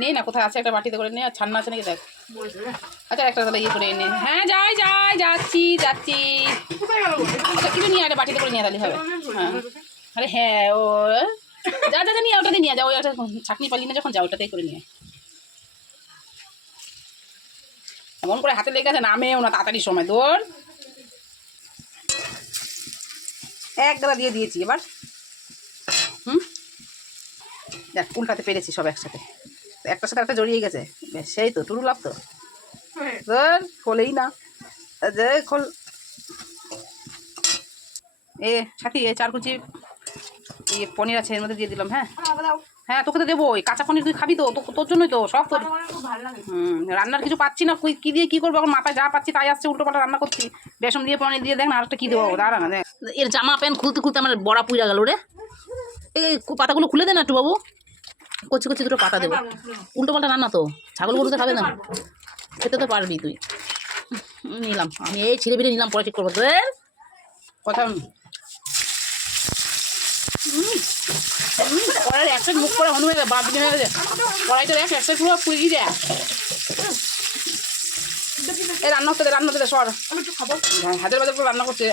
নে না, কোথায় আছে একটা বাটিতে করে নে, আর ছান্না আছে নাকি দেখ। আচ্ছা একটা তাহলে ইয়ে করে নে। হ্যাঁ যাই যাই, যাচ্ছি যাচ্ছি। আচ্ছা কিছু নিয়ে একটা বাটিতে করে নিয়ে তাহলে হবে। হ্যাঁ আরে হ্যাঁ, ও যা যা যা নিয়ে ওটাতে নিয়ে যাও, ওই একটা ছাকনি পালি না যখন যাও ওটাতেই করে নিয়ে। এমন করে হাতে লেগে আছে, নামেও না তাড়াতাড়ি সময় দৌড়। এক গাদা দিয়ে দিয়েছি এবার। দেখ উল্টাতে পেরেছি সব একসাথে, একটার সাথে একটা জড়িয়ে গেছে। বেশ সেই তো টুরু লাভ তো, ধর খোলেই না যে খোল। এ সাথী এ 4 কুচি পনির আছে, এর মধ্যে দিয়ে দিলাম। হ্যাঁ হ্যাঁ তোকে তো দেবো, কাঁচা পনির তুই খাবি তো, তোর জন্যই তো সব তোর। রান্নার কিছু পাচ্ছি না, কি দিয়ে কি করবো এখন, মাথায় যা পাচ্ছি তাই আসছে, উল্টো পাল্টা রান্না করছি। বেসন দিয়ে পনির দিয়ে দেখ না, আরেকটা কি দেবো, দাঁড়া না দেখ। এর জামা প্যান্ট খুলতে খুলতে আমার বড়া পুইরা গেল রে। এই পাতাগুলো খুলে দে না একটু বাবু, কচি কচি দুটো পাতা দেবো। উল্টো পাল্টা রান্না তো, ছাগল গরুতে খাবে না, খেতে তো পারবি তুই। নিলাম আমি, এই ছিঁড়ে বিড়ে নিলাম, পরে ঠিক করবো তোর কথা। কড়াই এক সাইড মুখ করে হনু হয়ে গেছে, বাদ দিন হয়ে গেছে কড়াইটা, দেখ এক সাইড পুরো পুড়ি দেয়। এই রান্না করতে দে, রান্না করতে দে সর, হাতের বাজার করে রান্না করছে,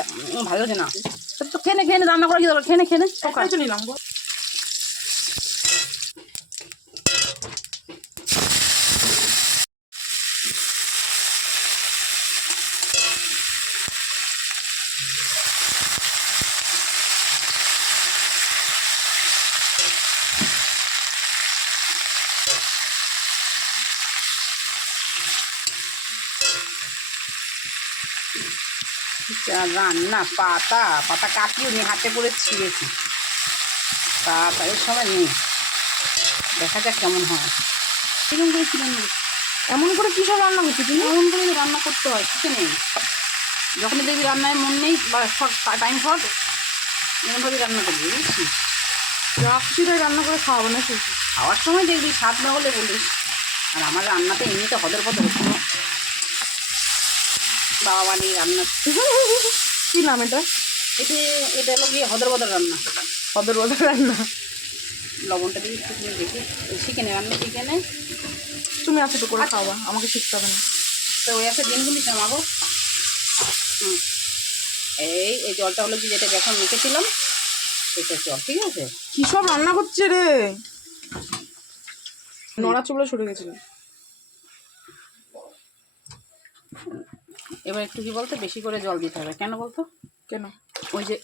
ভালো হচ্ছে না তো। খেয়ে নে রান্না করা কি দরকার, খেয়ে নে নিলাম। রান্না পাতা পাতা কাটিও নি, হাতে করে ছিঁড়েছি, পাতা এর সময় নেই, দেখা যাক কেমন হয়। এরকম করে ছিলেন, এমন করে কী সব রান্না করছি তুমি? এমন করে রান্না করতে হয়, কিছু নেই। যখনই দেখবি রান্নায় মন নেই বা টাইম শর্ট, এমনভাবেই রান্না করবি, বুঝছিস? রাখছিটাই রান্না করে খাওয়াবো না, শুধু খাওয়ার সময় দেখবি স্বাদ না হলে বলিস। আর আমার রান্নাতে এমনিতে হদের পথে কোনো বাবা বানিয়ে রান্না। কী নাম এটা? এটা হলো গিয়ে হদর বদর রান্না। হদর বদর রান্না, লবণটা দিয়ে একটু তুমি দেখি শিখে নে, রান্না শিখে নে। তুমি আছে তো করে খাওয়া, আমাকে শিখতে হবে না তো। ওই একটা দিন গুলিস না মাগো। এই জলটা হলো কি, যেটা যখন মেখেছিলাম সেটা জল, ঠিক আছে? কী সব রান্না করছে রে, নড়া চুবড়া সরে গেছিল। এবার একটু কি বলতো, বেশি করে জল দিতে হবে। কেন বলতো? কেন? ওই যে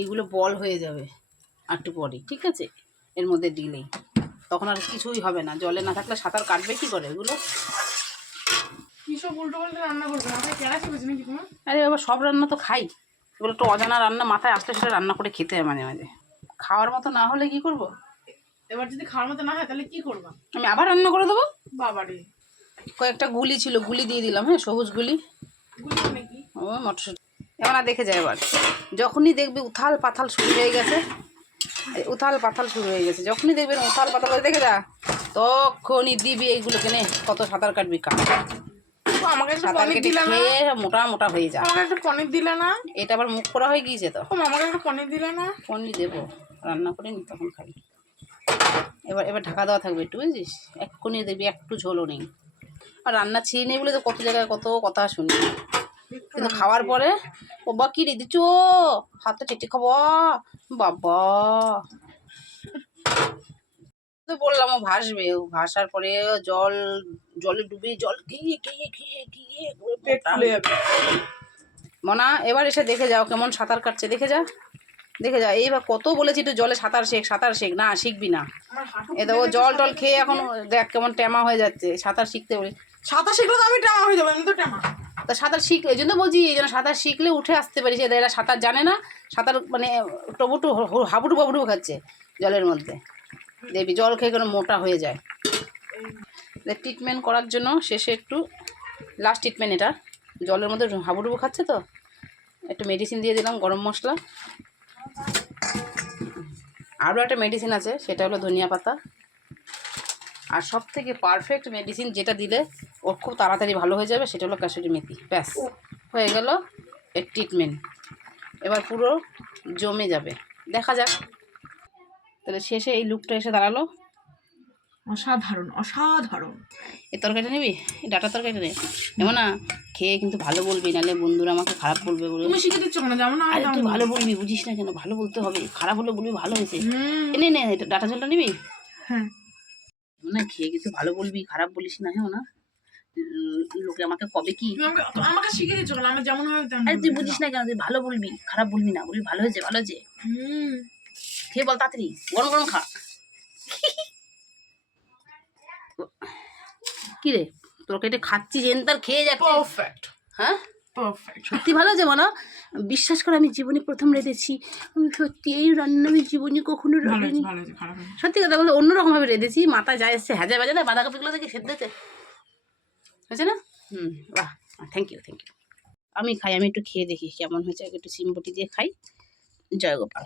এইগুলো বল হয়ে যাবে আর একটু পরে, ঠিক আছে? এর মধ্যে দিলেই তখন আর কিছুই হবে না, জলে না থাকলে সাঁতার কাটবে কি করে এগুলো? কী সব উল্টো পাল্টা রান্না করবে, মাথায় কেনা শিখেছি নাকি তোমার? আরে বাবা সব রান্না তো খাই, এগুলো একটু অজানা রান্না, মাথায় আসতে সেটা রান্না করে খেতে হয় মাঝে মাঝে। খাওয়ার মতো না হলে কি করব? এবার যদি খাওয়ার মতো না হয় তাহলে কি করবা? আমি আবার রান্না করে দেবো। বাবারে, কয়েকটা গুলি ছিল, গুলি দিয়ে দিলাম। হ্যাঁ সবুজ গুলি, ও মটরশুঁটি। এবার আর দেখে যায়, এবার যখনই দেখবি উথাল পাথাল শুরু হয়ে গেছে, উথাল পাথাল শুরু হয়ে গেছে, যখনই দেখবেন উথাল পাথাল দেখে যা, তখনই দিবি এইগুলো কেনে, কত সাঁতার কাটবি কাট। আমাকে সাঁতার কেটে খেয়ে মোটা মোটা হয়ে যায়। আমাকে একটা পনির দিলে না? এটা আবার মুখ করা হয়ে গিয়েছে তো। আমাকে একটা পনির দিলে না? পনির দেবো, রান্না করে নি তখন খাবি। এবার ঢাকা দেওয়া থাকবে একটু, বুঝিস? এক্ষুনি দেখবি একটু ঝোলও নেই। আর রান্না ছিঁড়ে নেই বলে তো কত জায়গায় কত কথা শুনি, কিন্তু খাওয়ার পরে ও বা কি রে দিচ্ছ, হাতটা চেটে খাবো বাবা। তো বললাম ও ভাসবে, ও ভাসার পরে জলে ডুবে জল খেয়ে খেয়ে খেয়ে খেয়ে পেট ফুলে যাবে। মনা এবার এসে দেখে যাও কেমন সাঁতার কাটছে, দেখে যা দেখে যা। এইবার কত বলেছি তুই জলে সাঁতার শেখ, না শিখবি না। এটা ও জল টল খেয়ে এখন দেখ কেমন ট্যামা হয়ে যাচ্ছে। সাঁতার শিখতে বলি, সাঁতার শিখলে তো আমি ট্যামা হয়ে যাবো, আমি তো ট্যামা। তা সাঁতার শিখ, এই জন্য বলছি এই জন্য সাঁতার শিখলে উঠে আসতে পারিস। এরা সাঁতার জানে না, সাঁতার মানে টবুটু হাবুডু বাবুডু খাচ্ছে জলের মধ্যে, দেখবি জল খেয়ে কোনো মোটা হয়ে যায়। ট্রিটমেন্ট করার জন্য শেষে একটু লাস্ট ট্রিটমেন্ট, এটা জলের মধ্যে হাবুডুবু খাচ্ছে তো একটু মেডিসিন দিয়ে দিলাম, গরম মশলা। আরও একটা মেডিসিন আছে, সেটা হলো ধনিয়া পাতা। আর সব থেকে পারফেক্ট মেডিসিন যেটা দিলে ওর খুব তাড়াতাড়ি ভালো হয়ে যাবে, সেটা হলো কাসুরি মেথি। ব্যাস হয়ে গেল এর ট্রিটমেন্ট। এবার পুরো জমে যাবে, দেখা যাক। তাহলে শেষে এই লুকটা এসে দাঁড়ালো। অসাধারণ অসাধারণ। এই তরকারিটা নিবি, এই ডাটা তরকারিটা নে, এমন না খেয়ে কিন্তু ভালো বলবি, নাহলে বন্ধুরা আমাকে খারাপ বলবে বলে। তুমি শিখে দিচ্ছ কেন? যেমন আরে তুই ভালো বলবি, বুঝিস না কেন? ভালো বলতে হবে, খারাপ হলে বলবি ভালো হয়েছে। নে নে ডাটা জলটা নিবি। হ্যাঁ না খেয়ে কিছু ভালো বলবি, খারাপ বলিস না, হ্যাঁ না? লোকে আমাকে কবে কি আমাকে শিখে দিচ্ছ কেন? আমার যেমন হয় তেমন। আরে তুই বুঝিস না কেন? তুই ভালো বলবি, খারাপ বলবি না, বলবি ভালো হয়েছে ভালো হয়েছে। খেয়ে বল তাড়াতাড়ি, গরম গরম খা। কি রে তোর কেটে খাচ্ছিস এনতার খেয়ে যাচ্ছে। পারফেক্ট। হ্যাঁ পারফেক্ট। সত্যি ভালো আছে মনে? বিশ্বাস করে আমি জীবনে প্রথম রেঁধেছি, আমি সত্যি এই রান্না আমি জীবনে কখনো রাঁধিনি। সত্যি কথা বলতে অন্যরকম ভাবে রেঁধেছি, মাথায় যা এসছে হ্যাজা বাজা না, বাঁধাকপিগুলো থেকে সেদ্ধ হয়েছে না? বাহ, থ্যাংক ইউ থ্যাংক ইউ। আমি খাই, আমি একটু খেয়ে দেখি কেমন হয়েছে, একটু সিম বটি দিয়ে খাই। জয় গোপাল।